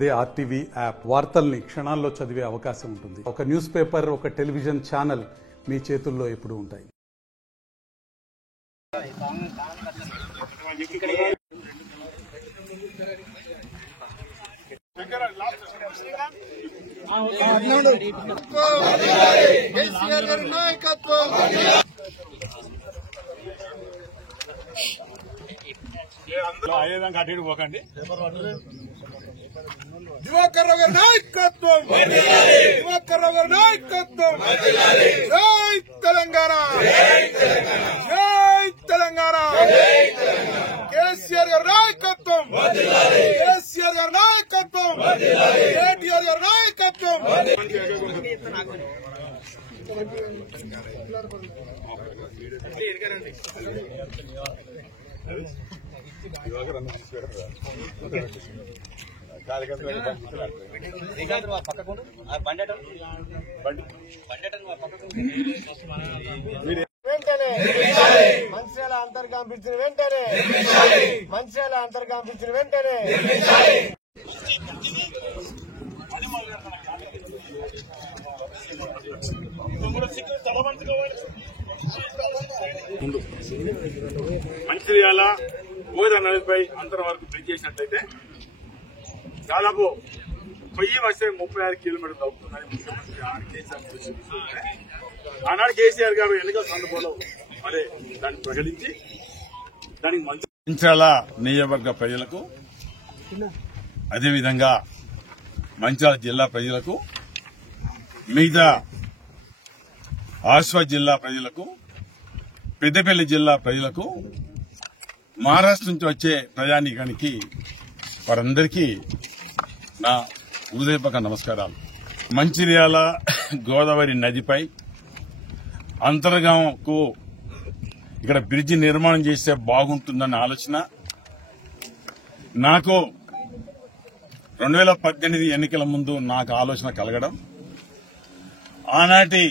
అదే RTV app వార్తల్ని క్షణాల్లో చదివే అవకాశం ఉంటుంది. ఒక న్యూస్ పేపర్, ఒక టెలివిజన్ ఛానల్ మీ చేతుల్లో ఎప్పుడూ ఉంటాయి. అటు పోకండి. దివాకర్ రావు గారి నాయకత్వం, దివాకర్ రావు గారి నాయకత్వం. జై తెలంగాణ, జై తెలంగాణ. కేసీఆర్ గారి నాయకత్వం, కేసీఆర్ గారి నాయకత్వం, కేటీఆర్ గారి నాయకత్వం. మంచిర్యాల అంతర్గాంపించిన వెంటనే, మంచిర్యాల అంతర్గాంపించిన వెంటనే. మంచిర్యాల గోదా నదిపై అంతరం వరకు బ్రిడ్జ్ చేసినట్లయితే దాదాపు 36 కిలోమీటర్లు అవుతుందని ముఖ్యమంత్రి కేసీఆర్ దృష్టికి ఆనాడు కేసీఆర్ గారు ఎన్నికల సందర్భంలో మరి దాన్ని ప్రకటించి దానికి మంచిర్యాల నియోజకవర్గ ప్రజలకు, అదేవిధంగా మంచిర్యాల జిల్లా ప్రజలకు, మిగతా ఆసిఫాబాద్ జిల్లా ప్రజలకు, పెద్దపల్లి జిల్లా ప్రజలకు, మహారాష్ట్ర నుంచి వచ్చే ప్రయాణికానికి వారందరికీ నా హృదయపూర్వక నమస్కారాలు. మంచిర్యాల గోదావరి నదిపై అంతర్గాంకు ఇక్కడ బ్రిడ్జి నిర్మాణం చేస్తే బాగుంటుందన్న ఆలోచన నాకు 2018 ఎన్నికల ముందు నాకు ఆలోచన కలగడం, ఆనాటి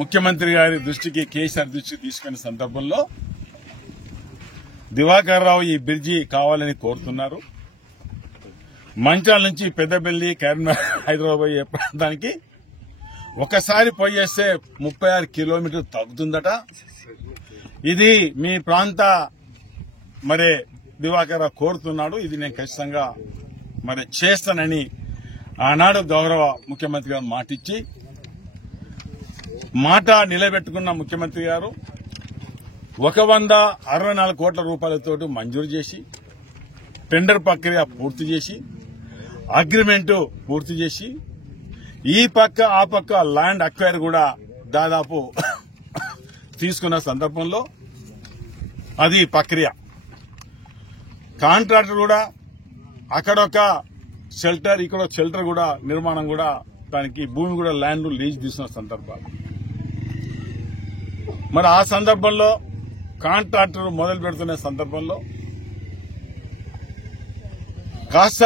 ముఖ్యమంత్రి గారి దృష్టికి, కేసీఆర్ దృష్టికి తీసుకునే సందర్భంలో దివాకర్ రావు ఈ బ్రిడ్జి కావాలని కోరుతున్నారు. మంచిర్యాల నుంచి పెద్దపల్లి, కరీంనగర్, హైదరాబాద్ ఏ ప్రాంతానికి ఒకసారి పోయేస్తే 36 కిలోమీటర్లు తగ్గుతుందట. ఇది మీ ప్రాంత మరి దివాకర్ రావు కోరుతున్నాడు. ఇది నేను ఖచ్చితంగా మరి చేస్తానని ఆనాడు గౌరవ ముఖ్యమంత్రి గారు మాటిచ్చి, మాట నిలబెట్టుకున్న ముఖ్యమంత్రి గారు 164 కోట్ల రూపాయలతో మంజూరు చేసి, టెండర్ ప్రక్రియ పూర్తి చేసి, అగ్రిమెంటు పూర్తి చేసి, ఈ పక్క ఆ పక్క ల్యాండ్ అక్వైర్ కూడా దాదాపు తీసుకున్న సందర్భంలో అది ప్రక్రియ. కాంట్రాక్టర్ కూడా అక్కడొక షెల్టర్, ఇక్కడ షెల్టర్ కూడా నిర్మాణం కూడా, దానికి భూమి కూడా ల్యాండ్ లీజ్ తీసుకున్న సందర్భాలు. మరి ఆ సందర్భంలో కాంట్రాక్టర్ మొదలు పెడుతున్న సందర్భంలో కాస్త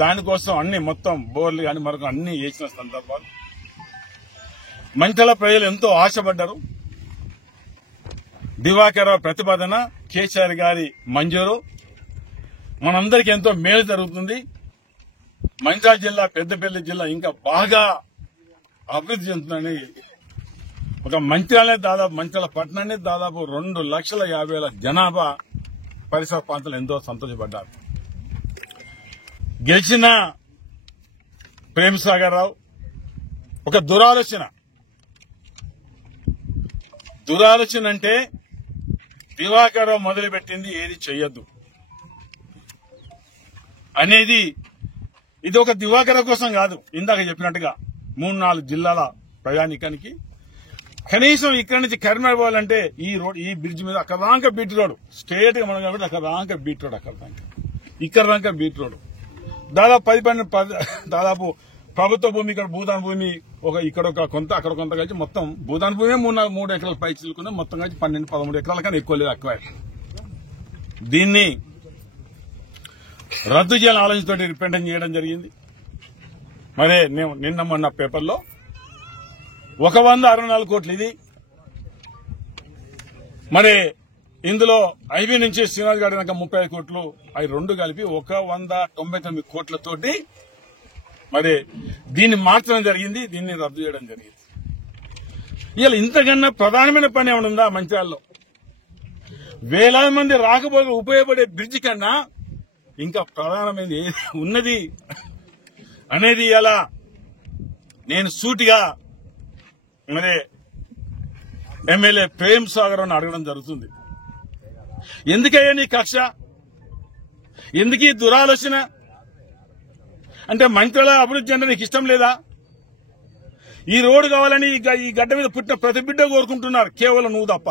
దానికోసం అన్ని మొత్తం బోర్లు కానీ మరొక అన్ని వేసిన సందర్భాలు. మంచిర్యాల ప్రజలు ఎంతో ఆశపడ్డారు. దివాకర్ రావు ప్రతిపాదన, కేసీఆర్ గారి మంజూరు, మనందరికీ ఎంతో మేలు జరుగుతుంది. మంచిర్యాల జిల్లా, పెద్దపల్లి జిల్లా ఇంకా బాగా అభివృద్ధి చెందుతుందని, ఒక మంచిర్యాలనే దాదాపు, మంచిర్యాల పట్టణాన్ని దాదాపు 2,50,000 జనాభా పరిసర ప్రాంతాలు ఎంతో సంతోషపడ్డారు. గెలిచిన ప్రేమసాగర్ రావు ఒక దురాలోచన అంటే దివాకర్ రావు మొదలుపెట్టింది ఏది చెయ్యొద్దు అనేది. ఇది ఒక దివాకర్ రావు కోసం కాదు, ఇందాక చెప్పినట్టుగా 3-4 జిల్లాల ప్రయాణికానికి. కనీసం ఇక్కడి నుంచి కరీంనగర్ పోవాలంటే ఈ బ్రిడ్జ్ మీద అక్కడ దాకా బీట్ రోడ్, స్ట్రేట్ గా మనం కాబట్టి అక్కడ దాకా బీట్ రోడ్, అక్కడ దాకా ఇక్కడ దాకా బీట్ రోడ్, దాదాపు 10 దాదాపు ప్రభుత్వ భూమి, ఇక్కడ భూదాన్ భూమి ఇక్కడ ఒక కొంత, అక్కడ కొంత కలిసి మొత్తం భూదాన్ భూమి 3 ఎకరాల పై చిలుకుంది. మొత్తం కలిసి 12-13 ఎకరాల కన్నా ఎక్కువ లేదు అక్వైర్. దీన్ని రద్దు చేయాలని ఆలోచనతో రిప్రజెంట్ చేయడం జరిగింది. మరి నిన్న మొన్న పేపర్లో 164 కోట్లు ఇది. మరి ఇందులో ఐబీ నుంచి శ్రీనివాస్ గారి దాకా 35 కోట్లు, అవి రెండు కలిపి 199 కోట్లతోటి మరి దీన్ని మార్చడం జరిగింది, దీన్ని రద్దు చేయడం జరిగింది. ఇవాళ ఇంతకన్నా ప్రధానమైన పని ఏమైనా ఉందా మంచిర్యాలలో? వేలాది మంది రాకపోతే ఉపయోగపడే బ్రిడ్జి కన్నా ఇంకా ప్రధానమైనది ఏది ఉన్నది అనేది ఇలా నేను సూటిగా మరి ఎమ్మెల్యే ప్రేమ్ సాగర్ అని అడగడం జరుగుతుంది. ఎందుకయ్యా నీ కక్ష? ఎందుకు ఈ దురాలోచన? అంటే మంత్రుల అభివృద్ధి అంటే నీకు ఇష్టం లేదా? ఈ రోడ్డు కావాలని ఈ గడ్డ మీద పుట్టిన ప్రతి బిడ్డ కోరుకుంటున్నారు, కేవలం నువ్వు తప్ప.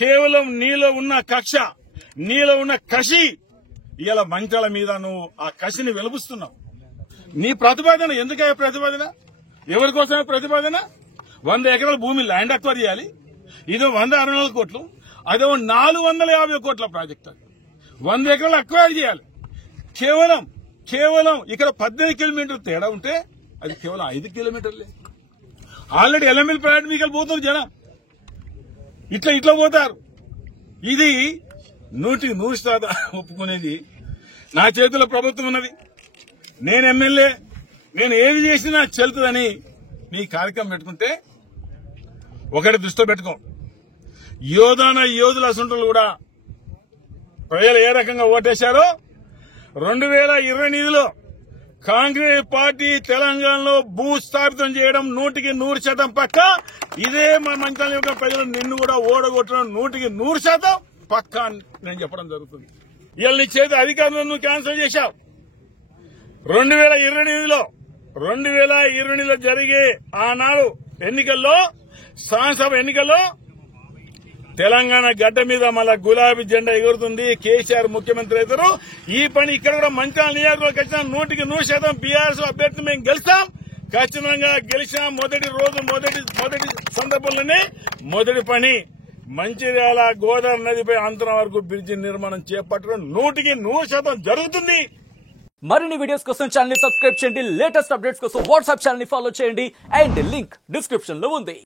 కేవలం నీలో ఉన్న కక్ష, నీలో ఉన్న కసి ఇలా మంత్రుల మీద నువ్వు ఆ కసిని వెలుపుస్తున్నావు. నీ ప్రతిపాదన ఎందుకయ్యా ప్రతిపాదన? ఎవరి కోసమే ప్రతిపాదన? 100 ఎకరాల భూమి ల్యాండ్ అక్వైర్ చేయాలి, ఇదో 164 కోట్లు, అదో 450 కోట్ల ప్రాజెక్ట్. అది 100 ఎకరాలు అక్వైర్ చేయాలి. కేవలం ఇక్కడ 18 కిలోమీటర్లు తేడా ఉంటే అది కేవలం 5 కిలోమీటర్లే. ఆల్రెడీ ఎల్ఎంఎల్ ప్రైవేట్ మీకల్ పోతున్నారు జనం, ఇట్లా పోతారు. ఇది 100% ఒప్పుకునేది. నా చేతిలో ప్రభుత్వం ఉన్నది, నేను ఎమ్మెల్యే, నేను ఏది చేసినా చెల్తుందని నీ కార్యక్రమం పెట్టుకుంటే ఒకటి దృష్టిలో పెట్టుకో. యోధుల అసంటులు కూడా ప్రజలు ఏ రకంగా ఓటేశారో 2029లో కాంగ్రెస్ పార్టీ తెలంగాణలో భూస్థాపితం చేయడం 100% పక్క. ఇదే మా మంత్రాల యొక్క ప్రజలు నిన్ను కూడా ఓడగొట్టడం 100% పక్క అని నేను చెప్పడం జరుగుతుంది. ఇవాళ నీ చేతి అధికారులను నువ్వు క్యాన్సిల్ చేశావు. 2029లో జరిగే ఆనాడు ఎన్నికల్లో, శాసనసభ ఎన్నికల్లో తెలంగాణ గడ్డ మీద మళ్ళా గులాబీ జెండా ఎగురుతుంది, కేసీఆర్ ముఖ్యమంత్రి అవుతారు. ఈ పని ఇక్కడ కూడా మంత్రాల నియోజకవర్గం ఖచ్చితంగా 100% బీఆర్ఎస్ అభ్యర్థి మేము గెలుస్తాం. ఖచ్చితంగా గెలిచాం. మొదటి రోజు మొదటి సందర్భంలోనే మొదటి పని మంచిర్యాల గోదావరి నదిపై అంతరం వరకు బ్రిడ్జి నిర్మాణం చేపట్టడం 100% జరుగుతుంది. మరిన్ని వీడియోస్ కోసం ఛానల్ ని సబ్స్క్రైబ్ చేయండి. లేటెస్ట్ అప్డేట్స్ కోసం వాట్సాప్ ఛానల్ ని ఫాలో చేయండి. అండ్ లింక్ డిస్క్రిప్షన్ లో ఉంది.